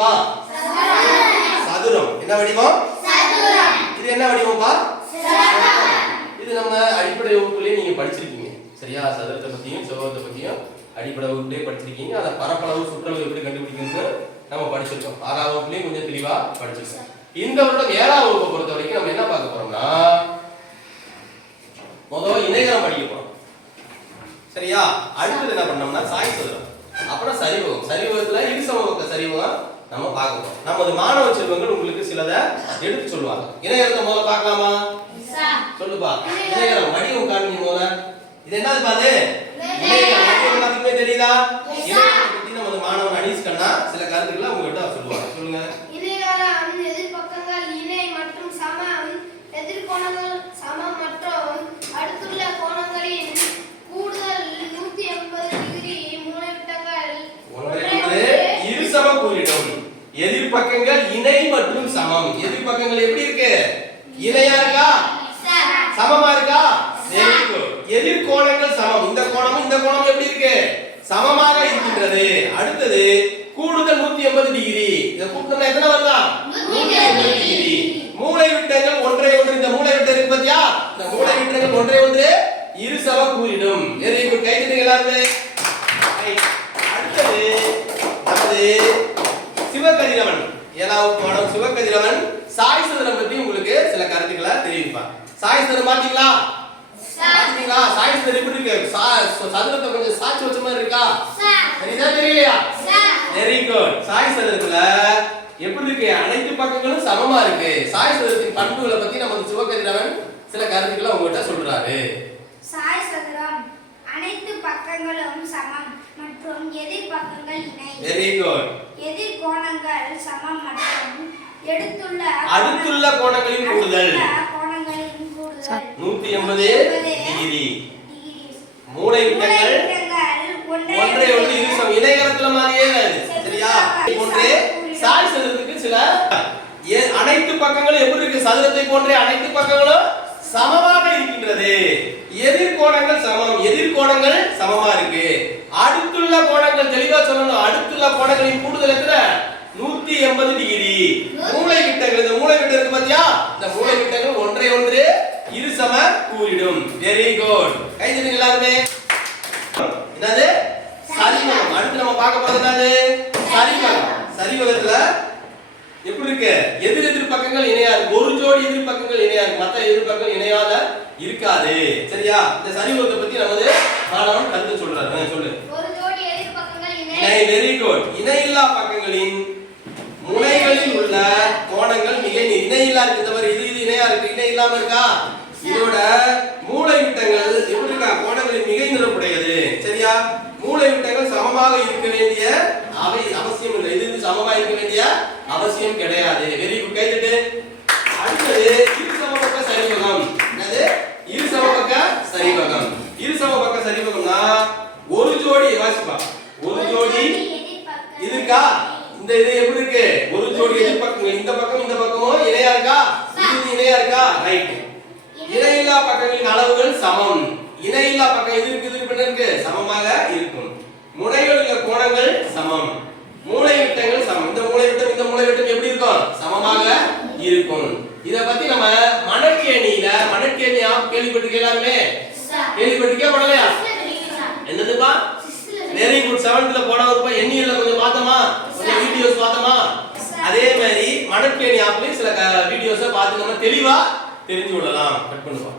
வடிவம்ப்பா? சதுரம். என்ன வடிவம்? இது என்ன வடிவம்ப்பா? இது நம்ம அடிப்படை வகுப்புலயே நீங்க படிச்சிருக்கீங்க. சரியா? சதுரத்தை பத்தியும் செவ்வகத்தை பத்தியும் அடிப்படை வகுப்புலயே படிச்சிருக்கீங்க. அதை பரப்பளவு சுற்றளவு எப்படி கண்டுபிடிக்கிறது நம்ம படிச்சிருக்கோம். ஆறாவது வகுப்புலயும் கொஞ்சம் தெளிவா படிச்சிருக்கோம். இந்த வருடம் ஏழாம் வகுப்பை பொறுத்த வரைக்கும் நம்ம என்ன பார்க்க போறோம்னா முதல்ல இணையரம் படிக்க போறோம். சரியா? அடுத்தது என்ன பண்ணோம்னா சாய் சதுரம். அப்புறம் சரிவகம் சரிவகத்துல இரு சமூகத்தை சரிவகம் நம்ம பார்க்க போறோம் நமது மாணவ செல்வங்கள் உங்களுக்கு சிலதை எடுத்து சொல்லுவாங்க. இணையரத்தை முதல்ல பார்க்கலாமா? சொல்லுப்பா. இணையரம் வடிவம் காமிங்க முதல்ல. இது என்னது பாது இணையரம் எல்லாத்துக்குமே தெரியுதா? இணையரத்தை பத்தி நமது மாணவன் அனீஸ் கண்ணா சில கருத்துக்களை உங்ககிட்ட சொல்லுவாங்க சொல்லுங்க. இணையாரம் எதிர்பக்கங்கள் இணை மற்றும் சமம். எதிர்கோணங்கள் சமம் மற்றும் அடுத்துள்ள கோணங்களின் கூடுதல் நூத்தி எண்பது டிகிரி மூலைவிட்டங்கள் ஒன்றை ஒன்று இரு சம கூறிடும் எதிர்பக்கங்கள் இணை மற்றும் சமம். எதிர்பக்கங்கள் எப்படி இருக்கு? இணையா இருக்கா? சமமா இருக்கா? எதிர்கோணங்கள் எதிர் கோணங்கள் சமம். இந்த கோணமும் இந்த கோணமும் எப்படி இருக்கு? சமமாக இருக்கின்றது. அடுத்தது கூடுதல் 180 டிகிரி இந்த கூட்டணும் எத்தனை வருதா? 180 டிகிரி மூளை விட்டங்கள் ஒன்றை ஒன்று. இந்த மூளை விட்டங்கள் பத்தியா? இந்த மூளை விட்டங்கள் ஒன்றை ஒன்று இரு சம கூறிடும் வெரி குட் கை தட்டுங்க எல்லாருமே Right. அடுத்தது நமது ஏழாவது பாடம் சிவகதிரவன் சாய் சதுரம் பத்தி உங்களுக்கு சில கருத்துக்களை தெரிவிப்பார். சாய் சதுரம் பாத்தீங்களா பாத்தீங்களா சாய் சதுரம் எப்படி இருக்கு? சதுரத்தை கொஞ்சம் சாட்சி வச்ச மாதிரி இருக்கா? தெரியுதா தெரியலையா? வெரி குட் சாய் சதுரத்துல எப்படி இருக்கு? அனைத்து பக்கங்களும் சமமா இருக்கு. சாய் சதுரத்தின் பண்புகளை பத்தி நமது சிவகதிரவன் சில கருத்துக்களை உங்ககிட்ட சொல்றாரு. சாய் சதுரம் அனைத்து பக்கங்களும் சமம் மற்றும் எதிர் பக்கங்கள் இணை வெரி குட் எதிர் கோணங்கள் சமம் மற்றும் எடுத்துள்ள அடுத்துள்ள கோணங்களின் கூடுதல். நூத்தி எண்பது டிகிரி. மூளை விட்டங்கள் ஒன்றை ஒன்று இரு சமம் இணையகத்துல மாதிரியே. சரியா? போன்றே சாய் சதுரத்துக்கு சில அனைத்து பக்கங்களும் எப்படி இருக்கு? சதுரத்தை போன்றே அனைத்து பக்கங்களும் சமமாக இருக்கின்றது. எதிர் கோணங்கள் சமம். எதிர் கோணங்கள் சமமா இருக்கு. கோணங்கள் தெளிவா சொல்லணும். அடுத்துள்ள கோணங்களின் கூடுதல் எத்தனை? நூத்தி எண்பது டிகிரி மூளை விட்டங்கள் இந்த மூளை விட்டம் இருக்கு பாத்தியா? இந்த மூளை விட்டங்கள் ஒன்றை ஒன்று இரு சம கூறிடும். வெரி குட் கை தட்டுங்க எல்லாருமே. என்னது? சரிவகம் அடுத்து நம்ம பார்க்க போறது என்னது? சரிவகம் சரிவகத்துல எப்படி இருக்கு? எதிர் எதிர் பக்கங்கள் இணையா இருக்கு. ஒரு ஜோடி எதிர் பக்கங்கள் இணையா இருக்கு. மத்த எதிர் பக்கங்கள் இணையாத இருக்காது. சரியா? இந்த சரிவகத்தை பத்தி நமது மாணவன் கருத்து சொல்றாரு. சொல்லு ஒரு ஜோடி எதிர்பக்கங்கள் இணை இணை வெரி குட் இணையில்லா பக்கங்களின் முனைகளில் உள்ள கோணங்கள் மிக இணையில்லா இருக்கு இந்த மாதிரி இது இது இணையா இருக்கு? இணை இல்லாம இருக்கா? இதோட மூளை விட்டங்கள் எப்படி இருக்கா? கோணங்களின் மிகை நிறப்புடையது சரியா? மூளை விட்டங்கள் சமமாக இருக்க வேண்டிய அவை அவசியம் இல்லை. இது இது சமமாக இருக்க வேண்டிய அவசியம் கிடையாது. Very good. கைதட்டு. அடுத்தது இரு சமபக்க சரிவகம் என்னது இரு சமபக்க சரிவகம் இரு சமபக்க சரிவகம்னா ஒரு ஜோடி வாசிப்பா ஒரு ஜோடி இது இருக்கா இந்த இது எப்படி இருக்கு? ஒரு ஜோடி எதிர்பக்கங்கள் இந்த பக்கம் இந்த பக்கமும் இணையா இருக்கா? இது இணையா இருக்கா? ரைட் இணையில்லா பக்கங்களின் அளவுகள் சமம். இணையில்லா பக்கம் இது இருக்கு? இது இருக்கு? சமமாக இருக்கும். முனைகளில் உள்ள கோணங்கள் சமம். மூளை விட்டங்கள் சமம். இந்த மூளை விட்டம் இந்த மூளை விட்டம் எப்படி இருக்கும்? சமமாக இருக்கும். இத பத்தி நம்ம மணற்கேணியில மணற்கேணி ஆப் கேள்விப்பட்டிருக்க எல்லாருமே கேள்விப்பட்டிருக்கே படலையா? என்னதுப்பா? வெரி குட் செவன்த்ல போன ஒரு எண்ணியல்ல கொஞ்சம் பார்த்தோமா? வீடியோஸ் பார்த்தோமா? அதே மாதிரி மணற்கேணி ஆப்லயும் சில வீடியோஸை பார்த்து நம்ம தெளிவா தெரிஞ்சு கொள்ளலாம். கட் பண்ணுவோம்.